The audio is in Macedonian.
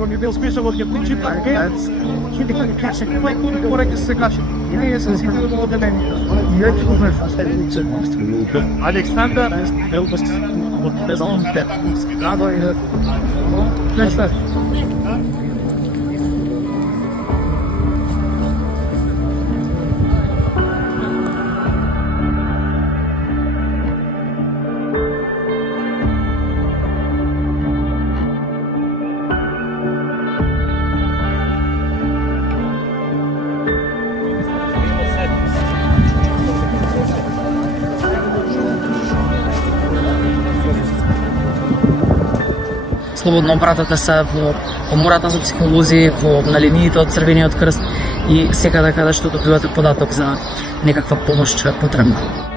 when you build special with your picture, she can catch it. Wait, what I just catch it. Yes, it's in the world of Alexander help us with his own step. That's that. Слободно обратете се во комората за психолози, на линиите од Црвениот крст и секаде каде што добивате податок за некаква помош што е потребна.